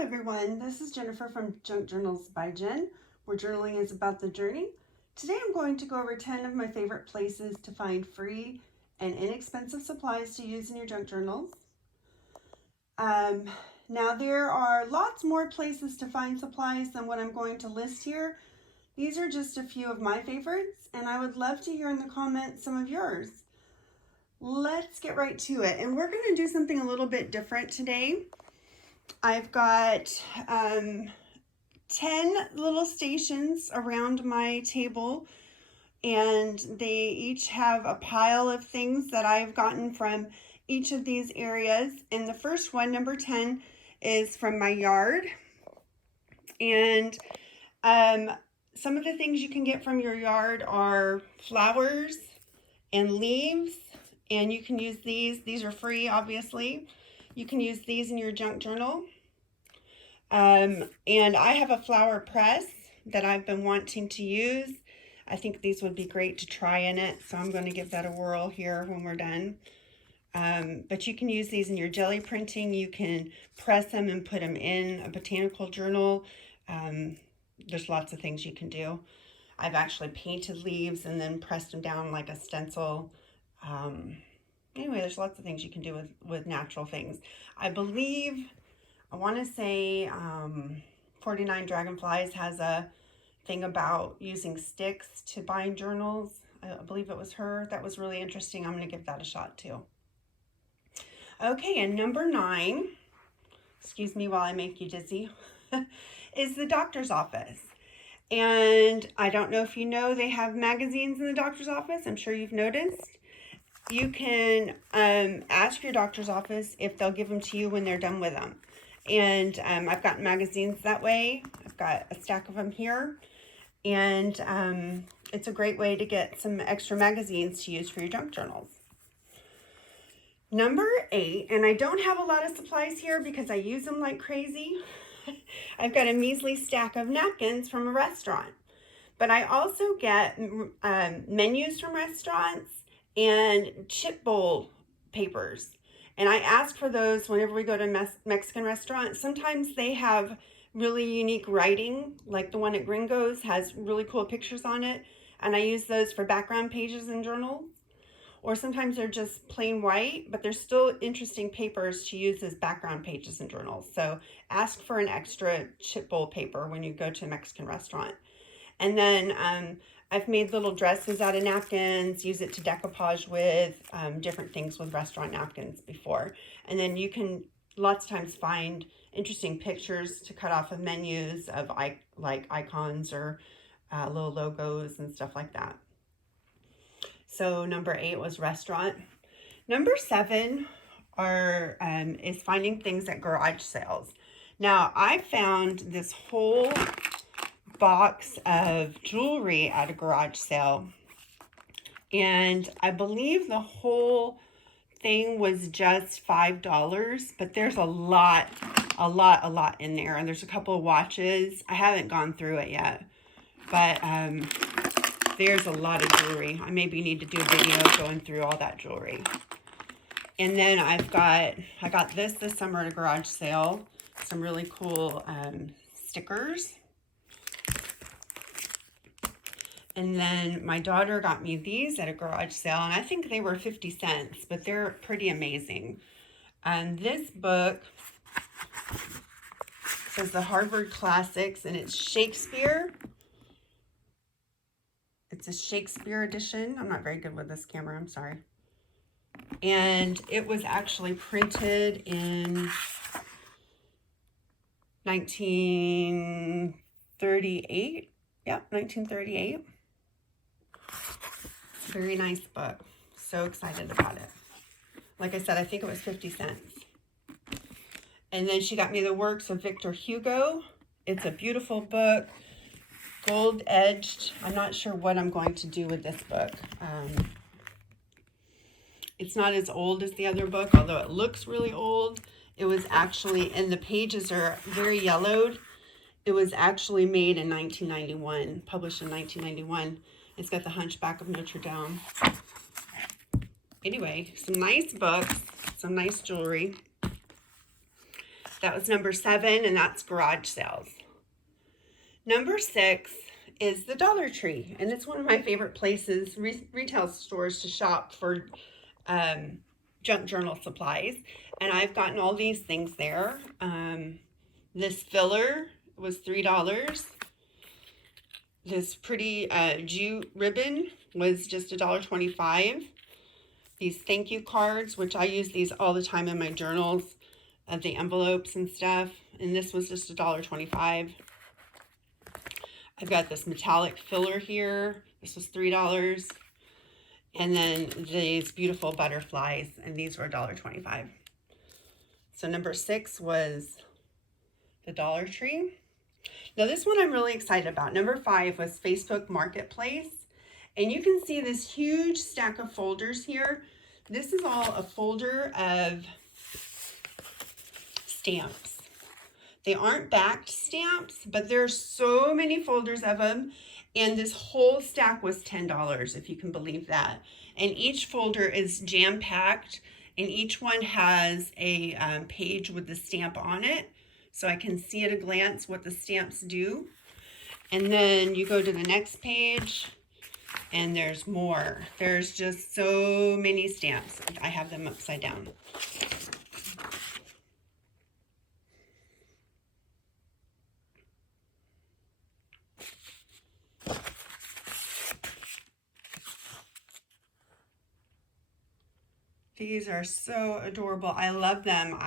everyone, this is Jennifer from Junk Journals by Jen, where journaling is about the journey. Today I'm going to go over 10 of my favorite places to find free and inexpensive supplies to use in your junk journals. Now there are lots more places to find supplies than what I'm going to list here. These are just a few of my favorites, and I would love to hear in the comments some of yours. Let's get right to it, and we're going to do something a little bit different today. I've got 10 little stations around my table, and they each have a pile of things that I've gotten from each of these areas. And the first one, number 10, is from my yard. And some of the things you can get from your yard are flowers and leaves, and you can use these. These are free, obviously. You can use these in your junk journal. And I have a flower press that I've been wanting to use. I think these would be great to try in it, so I'm going to give that a whirl here when we're done. But you can use these in your jelly printing. You can press them and put them in a botanical journal. There's lots of things you can do. I've actually painted leaves and then pressed them down like a stencil. Anyway, there's lots of things you can do with natural things. I want to say 49 Dragonflies has a thing about using sticks to bind journals. I believe it was her. That was really interesting. I'm going to give that a shot too. Okay, and number 9, excuse me while I make you dizzy, is the doctor's office. And I don't know if you know, they have magazines in the doctor's office. I'm sure you've noticed. You can ask your doctor's office if they'll give them to you when they're done with them. And I've gotten magazines that way. I've got a stack of them here. And it's a great way to get some extra magazines to use for your junk journals. Number 8, and I don't have a lot of supplies here because I use them like crazy. I've got a measly stack of napkins from a restaurant. But I also get menus from restaurants and chip bowl papers. And I ask for those whenever we go to Mexican restaurants. Sometimes they have really unique writing, like the one at Gringo's has really cool pictures on it. And I use those for background pages in journals. Or sometimes they're just plain white, but they're still interesting papers to use as background pages in journals. So ask for an extra chip bowl paper when you go to a Mexican restaurant. And then I've made little dresses out of napkins, use it to decoupage with, different things with restaurant napkins before. And then you can lots of times find interesting pictures to cut off of menus of like icons or little logos and stuff like that. So number 8 was restaurant. Number 7 is finding things at garage sales. Now I found this whole box of jewelry at a garage sale, and I believe the whole thing was just $5, but there's a lot in there, and there's a couple of watches. I haven't gone through it yet, but there's a lot of jewelry. I maybe need to do a video going through all that jewelry. And then I got this summer at a garage sale, some really cool stickers. And then my daughter got me these at a garage sale, and I think they were 50 cents, but they're pretty amazing. And this book says the Harvard Classics, and it's Shakespeare. It's a Shakespeare edition. I'm not very good with this camera, I'm sorry. And it was actually printed in 1938. Yep, 1938. Very nice book. So excited about it. Like I said, I think it was 50 cents. And then she got me the works of Victor Hugo. It's a beautiful book. Gold edged. I'm not sure what I'm going to do with this book. It's not as old as the other book, although it looks really old. It was actually, and the pages are very yellowed. It was actually made in 1991, published in 1991. It's got the Hunchback of Notre Dame. Anyway, some nice books, some nice jewelry. That was number 7, and that's garage sales. Number 6 is the Dollar Tree, and it's one of my favorite places, retail stores to shop for junk journal supplies. And I've gotten all these things there. This filler was $3. This pretty jute ribbon was just $1.25. These thank you cards, which I use these all the time in my journals, the envelopes and stuff. And this was just $1.25. I've got this metallic filler here. This was $3. And then these beautiful butterflies, and these were $1.25. So number 6 was the Dollar Tree. Now this one I'm really excited about. Number 5 was Facebook Marketplace. And you can see this huge stack of folders here. This is all a folder of stamps. They aren't backed stamps, but there's so many folders of them. And this whole stack was $10, if you can believe that. And each folder is jam-packed, and each one has a page with the stamp on it. So I can see at a glance what the stamps do. And then you go to the next page, and there's more. There's just so many stamps. I have them upside down. These are so adorable. I love them.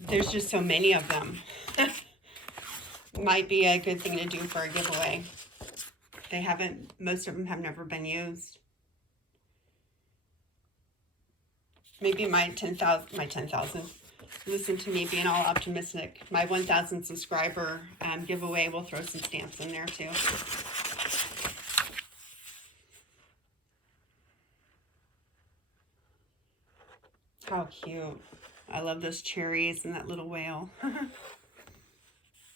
There's just so many of them. Might be a good thing to do for a giveaway. Most of them have never been used. Maybe my 10,000, listen to me being all optimistic. My 1,000 subscriber giveaway will throw some stamps in there too. How cute. I love those cherries and that little whale.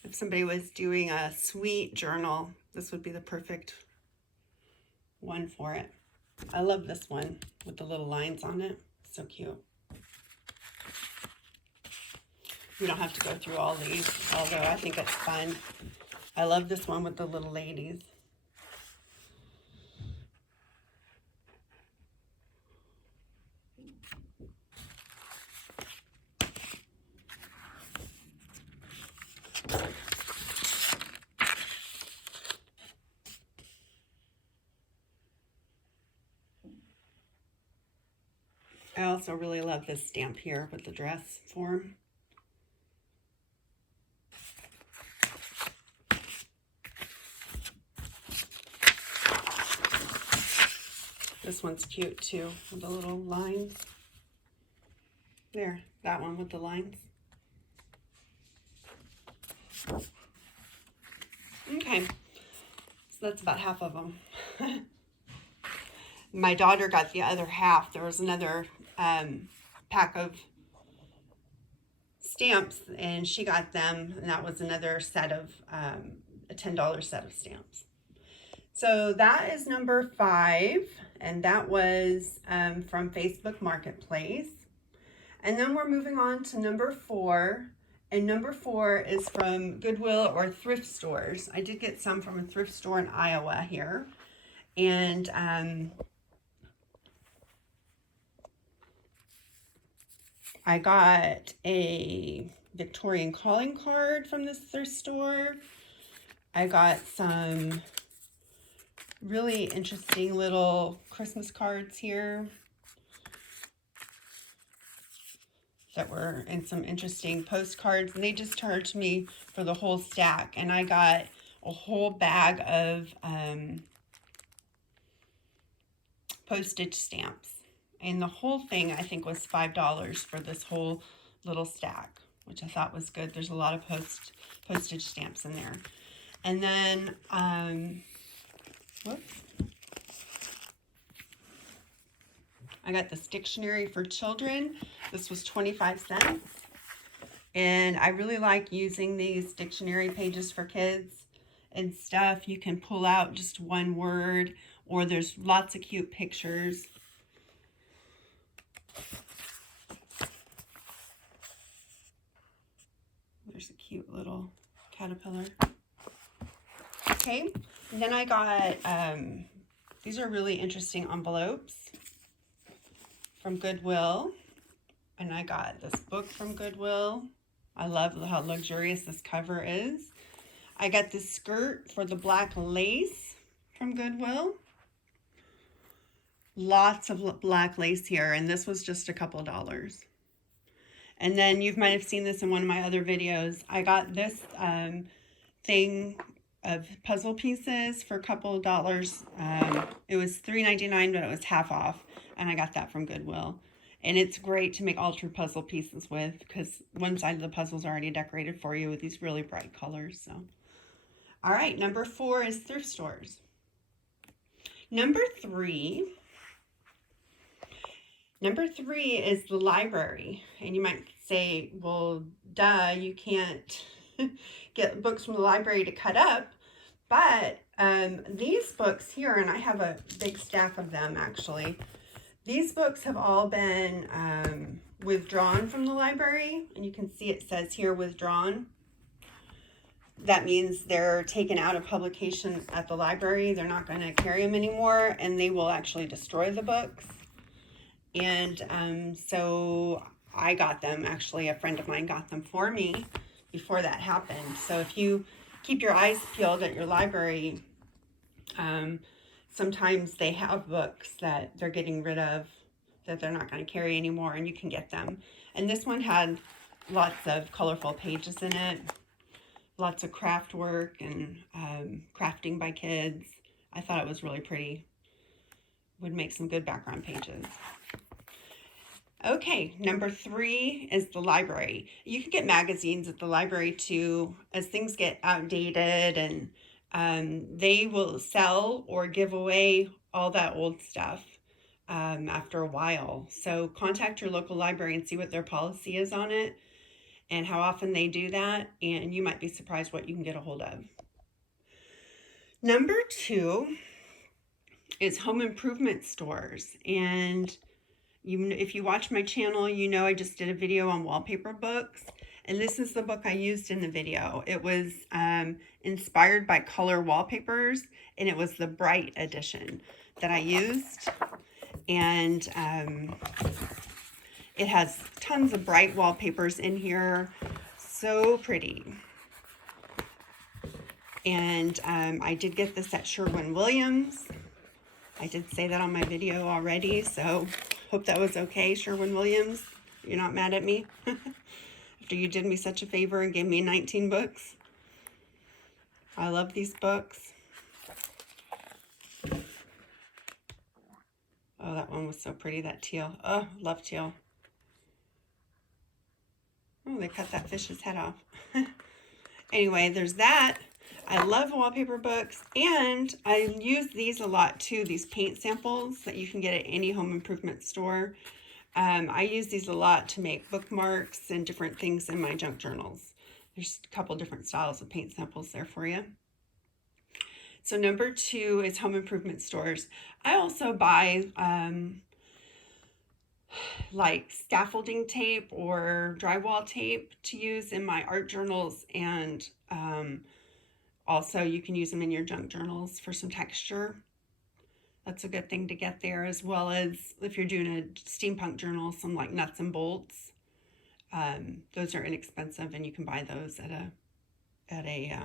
If somebody was doing a sweet journal, this would be the perfect one for it. I love this one with the little lines on it. So cute. We don't have to go through all these, although I think it's fun. I love this one with the little ladies. I also really love this stamp here with the dress form. This one's cute too, with the little lines. There, that one with the lines. Okay, so that's about half of them. My daughter got the other half. There was another pack of stamps, and she got them, and that was another set of, a $10 set of stamps. So that is number 5, and that was from Facebook Marketplace. And then we're moving on to number 4, and number 4 is from Goodwill or thrift stores. I did get some from a thrift store in Iowa here, and I got a Victorian calling card from this thrift store. I got some really interesting little Christmas cards here that were in some interesting postcards, and they just charged me for the whole stack, and I got a whole bag of postage stamps, and the whole thing I think was $5 for this whole little stack, which I thought was good. There's a lot of postage stamps in there. And then whoops, I got this dictionary for children. This was 25 cents. And I really like using these dictionary pages for kids and stuff. You can pull out just one word, or there's lots of cute pictures. There's a cute little caterpillar. Okay, and then I got, these are really interesting envelopes from Goodwill. And I got this book from Goodwill. I love how luxurious this cover is. I got this skirt for the black lace from Goodwill. Lots of black lace here, and this was just a couple of dollars. And then you might have seen this in one of my other videos. I got this thing of puzzle pieces for a couple of dollars. It was $3.99, but it was half off, and I got that from Goodwill. And it's great to make altered puzzle pieces with, because one side of the puzzle is already decorated for you with these really bright colors. So, all right, number 4 is thrift stores. Number 3 is the library. And you might say, well, duh, you can't get books from the library to cut up. But these books here, and I have a big stack of them actually, these books have all been withdrawn from the library, and you can see it says here withdrawn. That means they're taken out of publication at the library. They're not going to carry them anymore, and they will actually destroy the books. And so I got them. Actually, a friend of mine got them for me before that happened. So if you keep your eyes peeled at your library, sometimes they have books that they're getting rid of, that they're not going to carry anymore, and you can get them. And this one had lots of colorful pages in it, lots of craft work and crafting by kids. I thought it was really pretty. Would make some good background pages. Okay, number 3 is the library. You can get magazines at the library too, as things get outdated, and they will sell or give away all that old stuff after a while. So contact your local library and see what their policy is on it and how often they do that, and you might be surprised what you can get a hold of. Number 2 is home improvement stores. And if you watch my channel, you know I just did a video on wallpaper books. And this is the book I used in the video. It was inspired by color wallpapers, and it was the bright edition that I used. And it has tons of bright wallpapers in here. So pretty. And I did get this at Sherwin-Williams. I did say that on my video already, so hope that was okay, Sherwin-Williams. You're not mad at me? After you did me such a favor and gave me 19 books. I love these books. Oh, that one was so pretty, that teal. Oh, love teal. Oh, they cut that fish's head off. Anyway, there's that. I love wallpaper books, and I use these a lot too, these paint samples that you can get at any home improvement store. I use these a lot to make bookmarks and different things in my junk journals. There's a couple different styles of paint samples there for you. So number 2 is home improvement stores. I also buy like scaffolding tape or drywall tape to use in my art journals, and also you can use them in your junk journals for some texture. That's a good thing to get there, as well as if you're doing a steampunk journal, some like nuts and bolts. Those are inexpensive, and you can buy those at a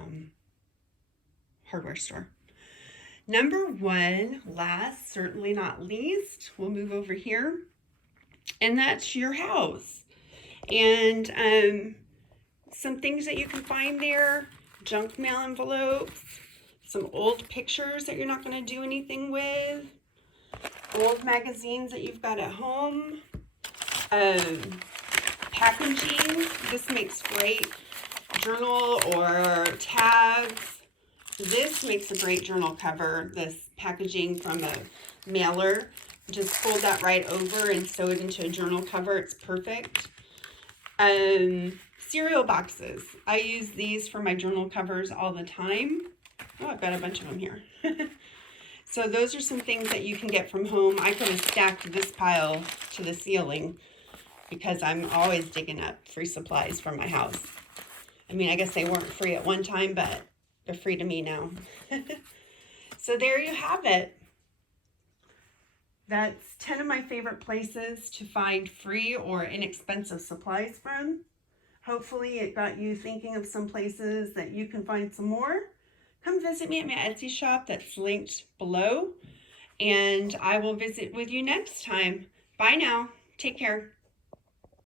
hardware store. Number 1, last, certainly not least, we'll move over here, and that's your house. And some things that you can find there: junk mail envelopes, some old pictures that you're not going to do anything with, old magazines that you've got at home, packaging. This makes great journal or tags. This makes a great journal cover, this packaging from a mailer. Just fold that right over and sew it into a journal cover. It's perfect. Cereal boxes. I use these for my journal covers all the time. Oh, I've got a bunch of them here. So those are some things that you can get from home. I could have stacked this pile to the ceiling because I'm always digging up free supplies from my house. I mean, I guess they weren't free at one time, but they're free to me now. So there you have it. That's 10 of my favorite places to find free or inexpensive supplies from. Hopefully it got you thinking of some places that you can find some more. Come visit me at my Etsy shop that's linked below, and I will visit with you next time. Bye now. Take care.